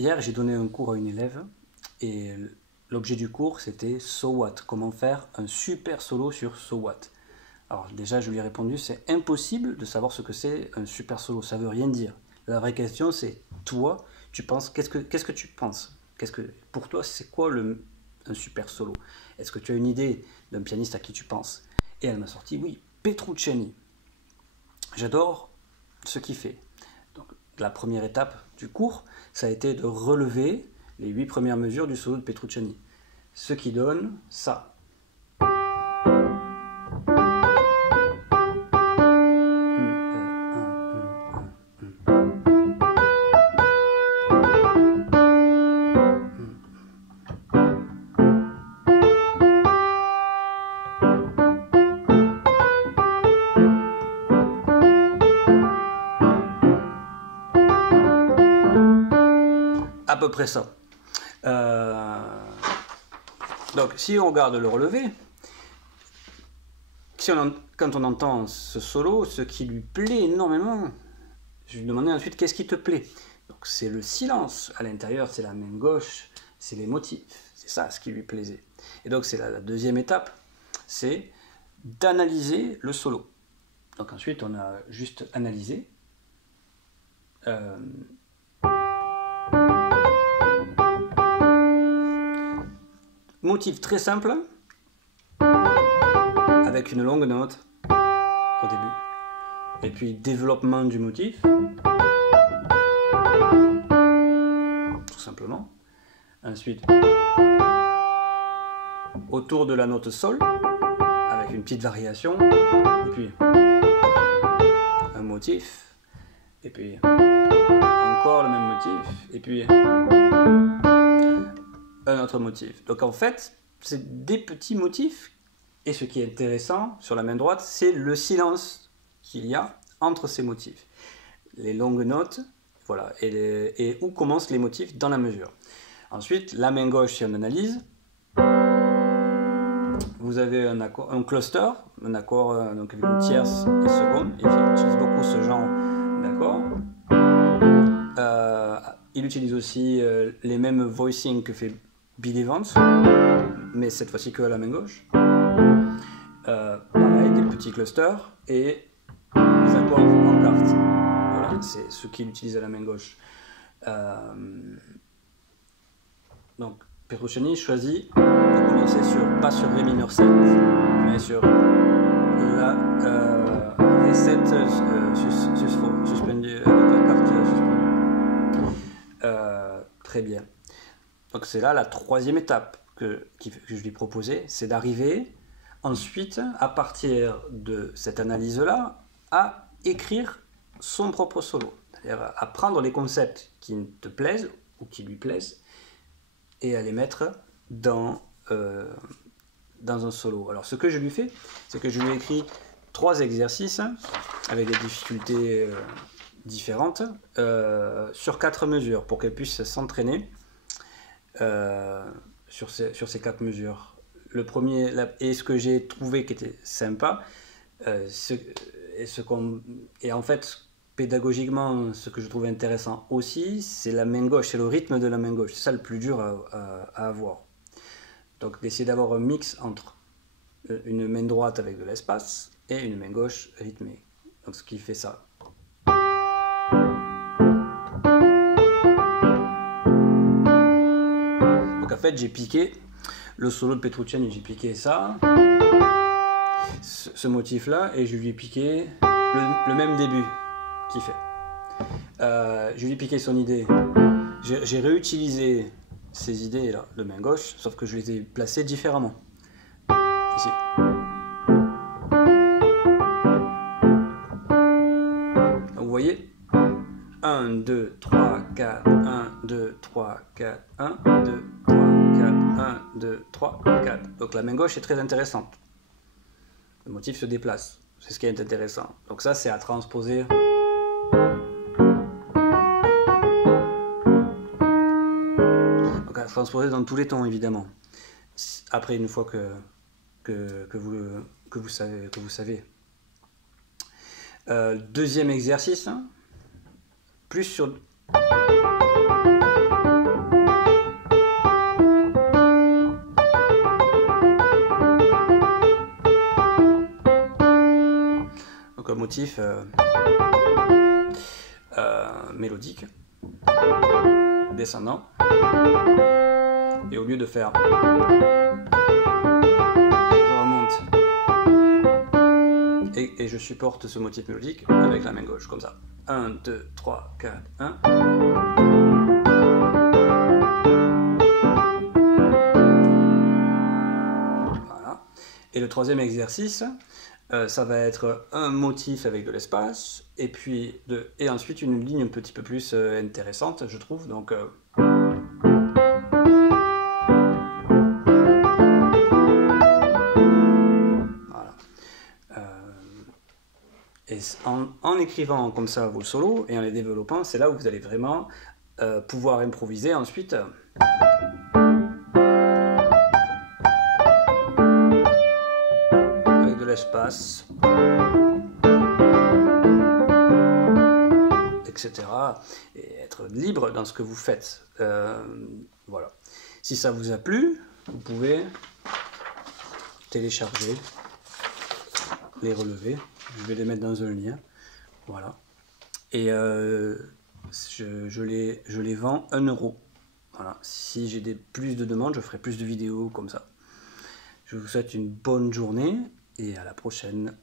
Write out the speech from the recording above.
Hier, j'ai donné un cours à une élève et l'objet du cours, c'était So What, comment faire un super solo sur So What. Alors déjà, je lui ai répondu, c'est impossible de savoir ce que c'est un super solo, ça veut rien dire. La vraie question, c'est toi, tu penses, qu'est-ce que tu penses? Pour toi, c'est quoi un super solo? Est-ce que tu as une idée d'un pianiste à qui tu penses? Et elle m'a sorti, oui, Petrucciani. J'adore ce qu'il fait. Donc, la première étape du cours, ça a été de relever les 8 premières mesures du solo de Petrucciani. Ce qui donne ça. À peu près ça. Donc, si on regarde le relevé, quand on entend ce solo, ce qui lui plaît énormément, je lui demandais ensuite qu'est-ce qui te plaît. Donc, c'est le silence à l'intérieur, c'est la main gauche, c'est les motifs, c'est ça ce qui lui plaisait. Et donc, c'est la deuxième étape, c'est d'analyser le solo. Donc, ensuite, on a juste analysé. Motif très simple, avec une longue note au début. Et puis développement du motif, tout simplement. Ensuite, autour de la note sol, avec une petite variation. Et puis, un motif. Et puis, encore le même motif. Et puis, un autre motif. Donc en fait, c'est des petits motifs. Et ce qui est intéressant sur la main droite, c'est le silence qu'il y a entre ces motifs. Les longues notes, voilà, et où commencent les motifs dans la mesure. Ensuite, la main gauche, si on analyse, vous avez un cluster, un accord donc avec une tierce et seconde. Il utilise beaucoup ce genre d'accords. Il utilise aussi les mêmes voicings que fait Bill Evans, mais cette fois-ci que à la main gauche. Pareil, des petits clusters et les accords en carte. Voilà, c'est ce qu'il utilise à la main gauche. Donc, Petrucciani choisit de commencer pas sur Ré mineur 7, mais sur la Ré 7 suspendue, avec la carte suspendue. Très bien. Donc, c'est là la troisième étape que je lui proposais, c'est d'arriver ensuite, à partir de cette analyse-là, à écrire son propre solo. C'est-à-dire à prendre les concepts qui te plaisent ou qui lui plaisent et à les mettre dans un solo. Alors ce que je lui fais, c'est que je lui ai écrit 3 exercices avec des difficultés différentes sur 4 mesures pour qu'elle puisse s'entraîner sur ces 4 mesures. Le premier, et ce que j'ai trouvé qui était sympa, et en fait, pédagogiquement, ce que je trouvais intéressant aussi, c'est la main gauche, c'est le rythme de la main gauche. C'est ça le plus dur à avoir. Donc d'essayer d'avoir un mix entre une main droite avec de l'espace et une main gauche rythmée. Donc ce qui fait ça. Donc en fait, j'ai piqué le solo de Petrucciani, j'ai piqué ça, ce motif-là, et je lui ai piqué le même début qu'il fait. Je lui ai piqué son idée. J'ai réutilisé ces idées-là de main gauche, sauf que je les ai placées différemment. Ici. Donc vous voyez, 1, 2, 3, 4, 1, 2, 3, 4, 1, 2, 3, 4, 1, 2, 3, 4. Donc la main gauche est très intéressante. Le motif se déplace. C'est ce qui est intéressant. Donc ça, c'est à transposer. Donc à transposer dans tous les tons, évidemment. Après, une fois que vous savez. Deuxième exercice, plus sur motif mélodique, descendant, et au lieu de faire, je remonte et je supporte ce motif mélodique avec la main gauche, comme ça. 1, 2, 3, 4, 1. Voilà. Et le troisième exercice, ça va être un motif avec de l'espace, et puis et ensuite une ligne un petit peu plus intéressante, je trouve. Donc, voilà. Et en écrivant comme ça vos solos et en les développant, c'est là où vous allez vraiment pouvoir improviser ensuite. Avec de l'espace, etc. Et être libre dans ce que vous faites. Voilà. Si ça vous a plu, vous pouvez télécharger les relevés. Je vais les mettre dans un lien. Voilà. Et je les vends 1 €. Voilà. Si j'ai plus de demandes, je ferai plus de vidéos comme ça. Je vous souhaite une bonne journée et à la prochaine.